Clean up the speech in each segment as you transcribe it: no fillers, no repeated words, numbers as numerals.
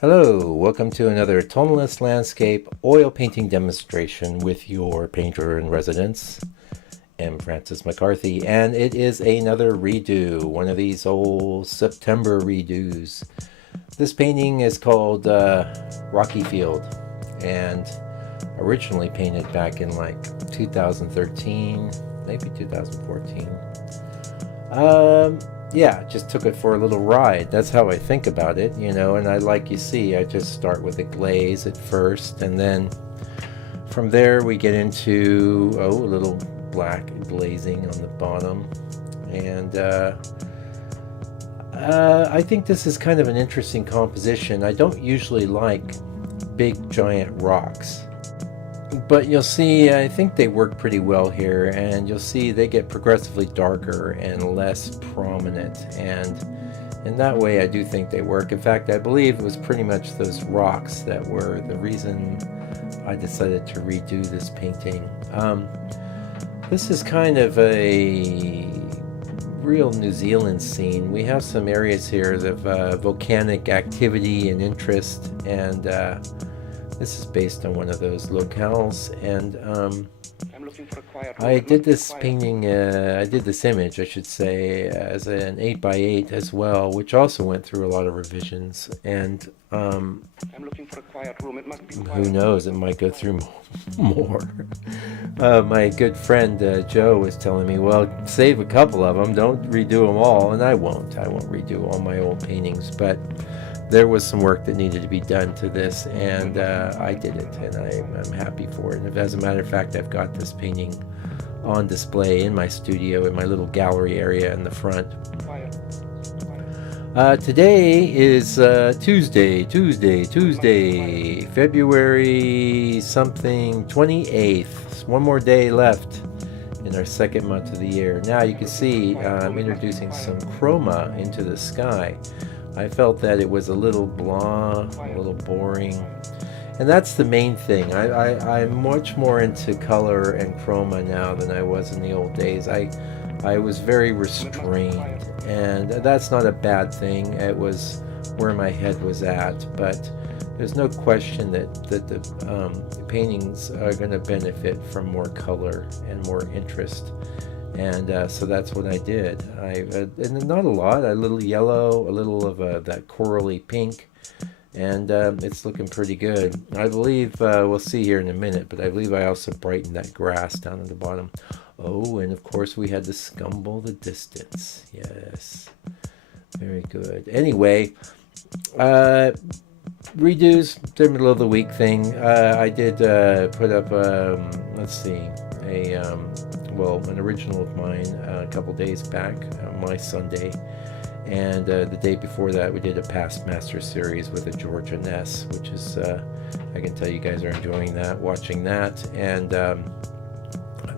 Hello, welcome to another Tonalist landscape oil painting demonstration with your painter in residence, M. Francis McCarthy, and it is another redo, one of these old September redos. This painting is called Rocky Field, and originally painted back in like 2013, maybe 2014. Yeah, just took it for a little ride. That's how I think about it, you know, and you see, I just start with a glaze at first, and then from there we get into, a little black glazing on the bottom. And I think this is kind of an interesting composition. I don't usually like big giant rocks, but you'll see, I think they work pretty well here, and you'll see they get progressively darker and less prominent, and in that way I do think they work. In fact, I believe it was pretty much those rocks that were the reason I decided to redo this painting. This is kind of a real New Zealand scene. We have some areas here of volcanic activity and interest, and this is based on one of those locales, and I did this painting, I did this image, I should say, as an 8x8 as well, which also went through a lot of revisions, and who knows, it might go through more. My good friend Joe was telling me, well, save a couple of them, don't redo them all, and I won't redo all my old paintings, but there was some work that needed to be done to this, and I did it, and I'm happy for it. And as a matter of fact, I've got this painting on display in my studio, in my little gallery area in the front. Today is Tuesday, February something 28th. One more day left in our second month of the year. Now you can see I'm introducing some chroma into the sky. I felt that it was a little blah, a little boring, and that's the main thing. I'm much more into color and chroma now than I was in the old days. I was very restrained, and that's not a bad thing. It was where my head was at, but there's no question that the paintings are going to benefit from more color and more interest. And so that's what I did. And not a lot, a little yellow, a little of that corally pink, and it's looking pretty good. I believe, we'll see here in a minute, but I believe I also brightened that grass down at the bottom. Oh, and of course we had to scumble the distance. Yes, very good. Anyway, redos, the middle of the week thing. I did put up, let's see, an original of mine a couple days back on my Sunday, and the day before that we did a Past Master series with a Georgia Ness, which is, I can tell you guys are enjoying that, watching that, and I'm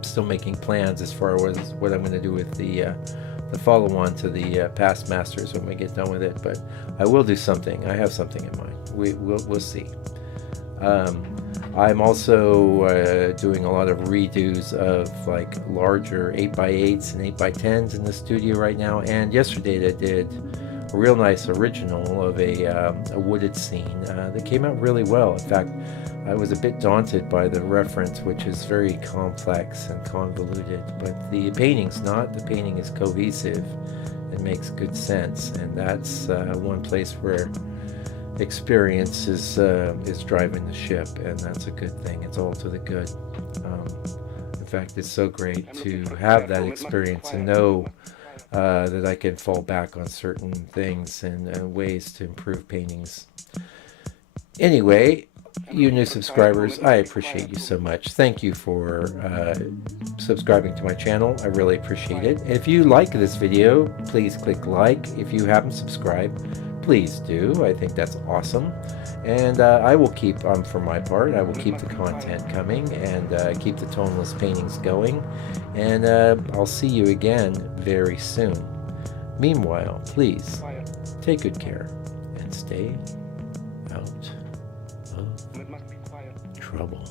still making plans as far as what I'm going to do with the follow-on to the Past Masters when we get done with it, but I will do something. I have something in mind. We'll see. I'm also doing a lot of redos of like larger 8x8s and 8x10s in the studio right now, and yesterday I did a real nice original of a wooded scene that came out really well. In fact, I was a bit daunted by the reference, which is very complex and convoluted, but the painting's not. The painting is cohesive and makes good sense, and that's one place where experience is driving the ship, and that's a good thing. It's all to the good. In fact, it's so great to have that experience and know that I can fall back on certain things and ways to improve paintings. Anyway, you new subscribers, I appreciate you so much. Thank you for subscribing to my channel. I really appreciate it. If you like this video, please click like. If you haven't subscribed, please do. I think that's awesome, and I will keep, for my part, I will keep the content coming and keep the toneless paintings going, and I'll see you again very soon. Meanwhile, please take good care and stay out of trouble.